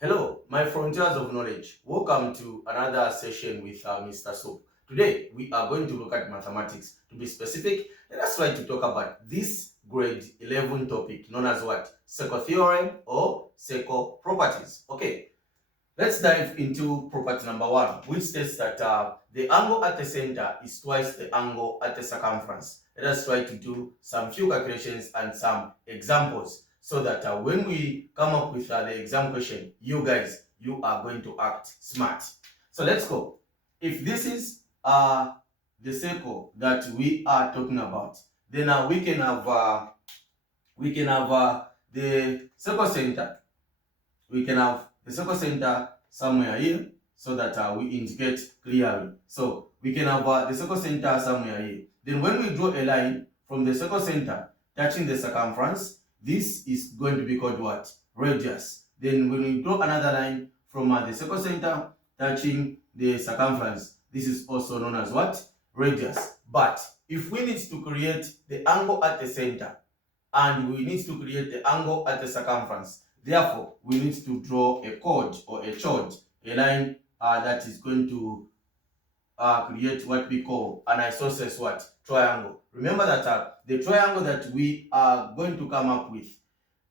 Hello, my frontiers of knowledge. Welcome to another session with Mr. Soap. Today, we are going to look at mathematics. To be specific, let us try to talk about this grade 11 topic known as what? Circle theorem or circle properties. Okay, let's dive into property number one, which states that the angle at the center is twice the angle at the circumference. Let us try to do some few calculations and some examples so that when we come up with the exam question, you guys, you are going to act smart. So let's go. If this is the circle that we are talking about, then we can have the circle center. We can have the circle center somewhere here so that we indicate clearly. So we can have the circle center somewhere here. Then when we draw a line from the circle center touching the circumference, this is going to be called what? Radius. Then when we draw another line from the circle center touching the circumference, this is also known as what? Radius. But if we need to create the angle at the center and we need to create the angle at the circumference, therefore, we need to draw a chord or a chord, a line that is going to create what we call an isosceles what? Triangle. Remember that the triangle that we are going to come up with,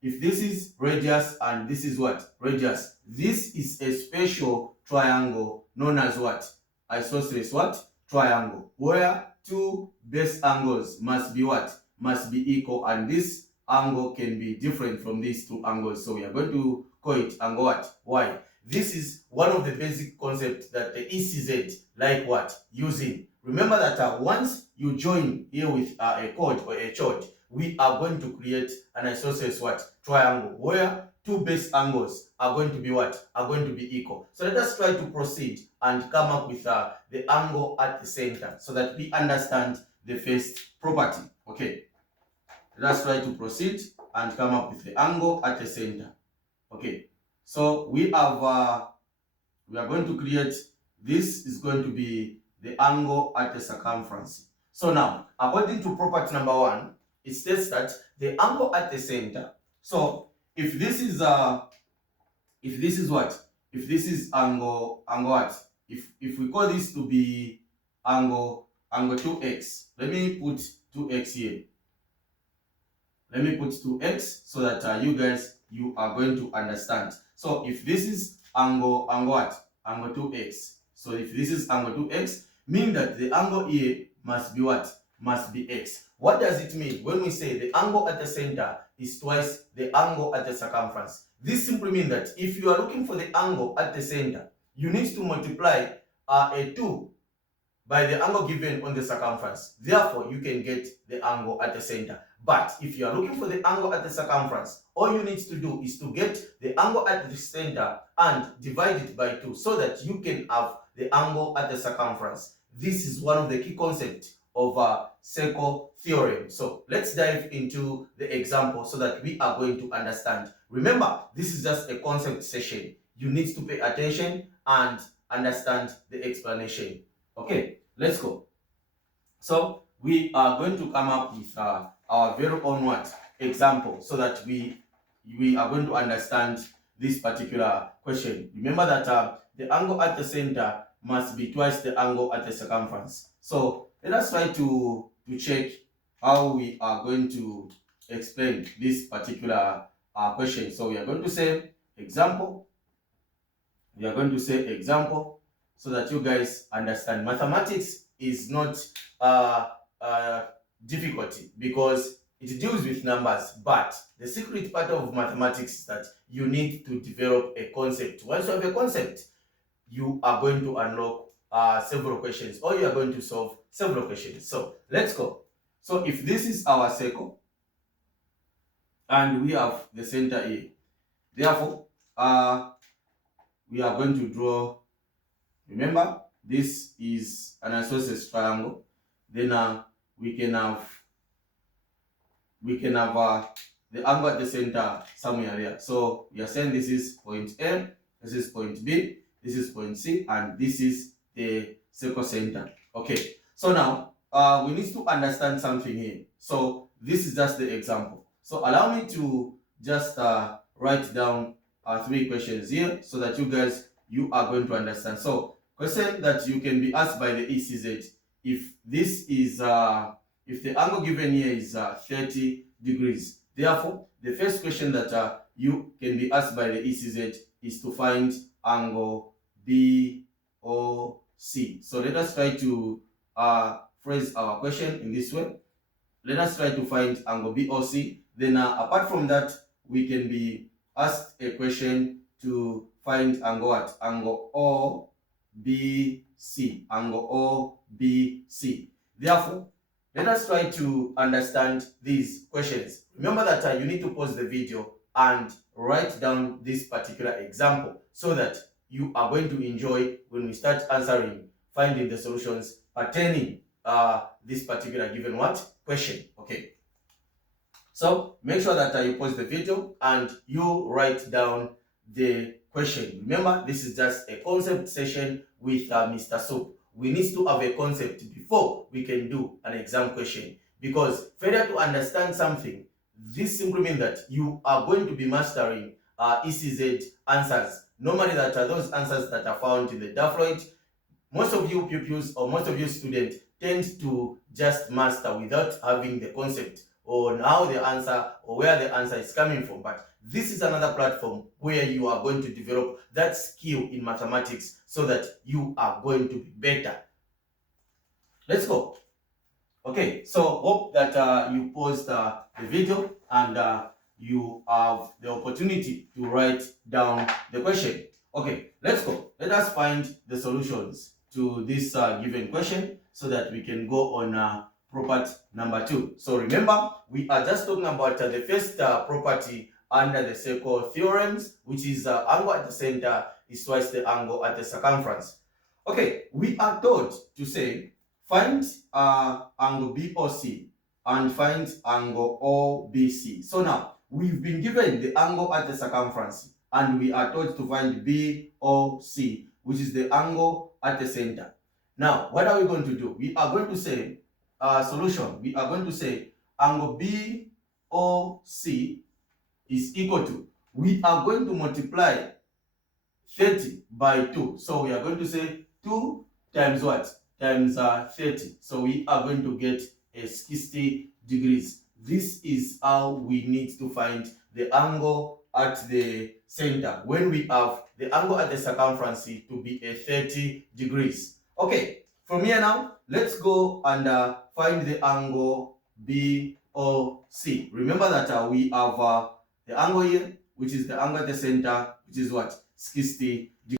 if this is radius and this is what? Radius. This is a special triangle known as what? Isosceles what? Triangle. Where two base angles must be what? Must be equal, and this angle can be different from these two angles. So we are going to call it angle what? Y. This is one of the basic concepts that the ECZ like what? Using. Remember that once you join here with a chord or a chord, we are going to create an isosceles what? Triangle, where two base angles are going to be what? Are going to be equal. So let us try to proceed and come up with the angle at the center so that we understand the first property. Okay. Let us try to proceed and come up with the angle at the center. Okay. So we have we are going to create, this is going to be the angle at the circumference. So now, according to property number one, it states that the angle at the center. So if this is what? If this is angle what? If we call this to be angle 2x, let me put 2x here. Let me put 2x so that you guys, you are going to understand. So if this is angle what? Angle 2x. So if this is angle 2x, mean that the angle here must be what? Must be x. What does it mean when we say the angle at the center is twice the angle at the circumference? This simply means that if you are looking for the angle at the center, you need to multiply a 2 by the angle given on the circumference. Therefore, you can get the angle at the center. But if you are looking for the angle at the circumference, all you need to do is to get the angle at the center and divide it by 2 so that you can have the angle at the circumference. This is one of the key concepts of circle theorem. So let's dive into the example so that we are going to understand. Remember, this is just a concept session. You need to pay attention and understand the explanation. Okay, let's go. So we are going to come up with our very own what? Example so that we are going to understand this particular question. Remember that the angle at the center must be twice the angle at the circumference. So let us try to check how we are going to explain this particular question. So we are going to say example. We are going to say example so that you guys understand. Mathematics is not difficulty because it deals with numbers, but the secret part of mathematics is that you need to develop a concept. Once you have a concept, you are going to unlock several questions, or you are going to solve several questions. So let's go. So if this is our circle and we have the center here, therefore we are going to draw. Remember, this is an isosceles triangle. Then we can have the angle at the center somewhere there. So we are saying this is point A, this is point B, this is point C, and this is the circle center. Okay. So now we need to understand something here. So this is just the example. So allow me to just write down three questions here so that you are going to understand. So question that you can be asked by the ECZ, if this is if the angle given here is 30 degrees, therefore the first question that you can be asked by the ECZ is to find angle BOC. So let us try to phrase our question in this way. Let us try to find angle BOC. Then apart from that, we can be asked a question to find angle what? Angle OBC. Angle OBC. Therefore, let us try to understand these questions. Remember that you need to pause the video and write down this particular example so that you are going to enjoy when we start answering, finding the solutions pertaining this particular given what? Question. Okay. So make sure that you pause the video and you write down the question. Remember, this is just a concept session with Mr. Soap. We need to have a concept before we can do an exam question, because failure to understand something, this simply means that you are going to be mastering ECZ answers. Normally, that are those answers that are found in the Dafloid. Most of you pupils or most of you students tend to just master without having the concept on how the answer or where the answer is coming from. But this is another platform where you are going to develop that skill in mathematics so that you are going to be better. Let's go. Okay, so hope that you paused the video and you have the opportunity to write down the question. Okay, let's go. Let us find the solutions to this given question so that we can go on property number 2. So remember, we are just talking about the first property under the circle theorems, which is angle at the center is twice the angle at the circumference. Okay, we are told to say find angle BOC and find angle OBC. So now we've been given the angle at the circumference and we are told to find BOC, which is the angle at the center. Now, what are we going to do? We are going to say solution. We are going to say angle BOC is equal to, we are going to multiply 30 by 2. So we are going to say 2 times what? Times 30. So we are going to get a 60 degrees. This is how we need to find the angle at the center when we have the angle at the circumference to be a 30 degrees. Okay, from here now, let's go and find the angle BOC. Remember that we have the angle here, which is the angle at the center, which is what? 60 degrees.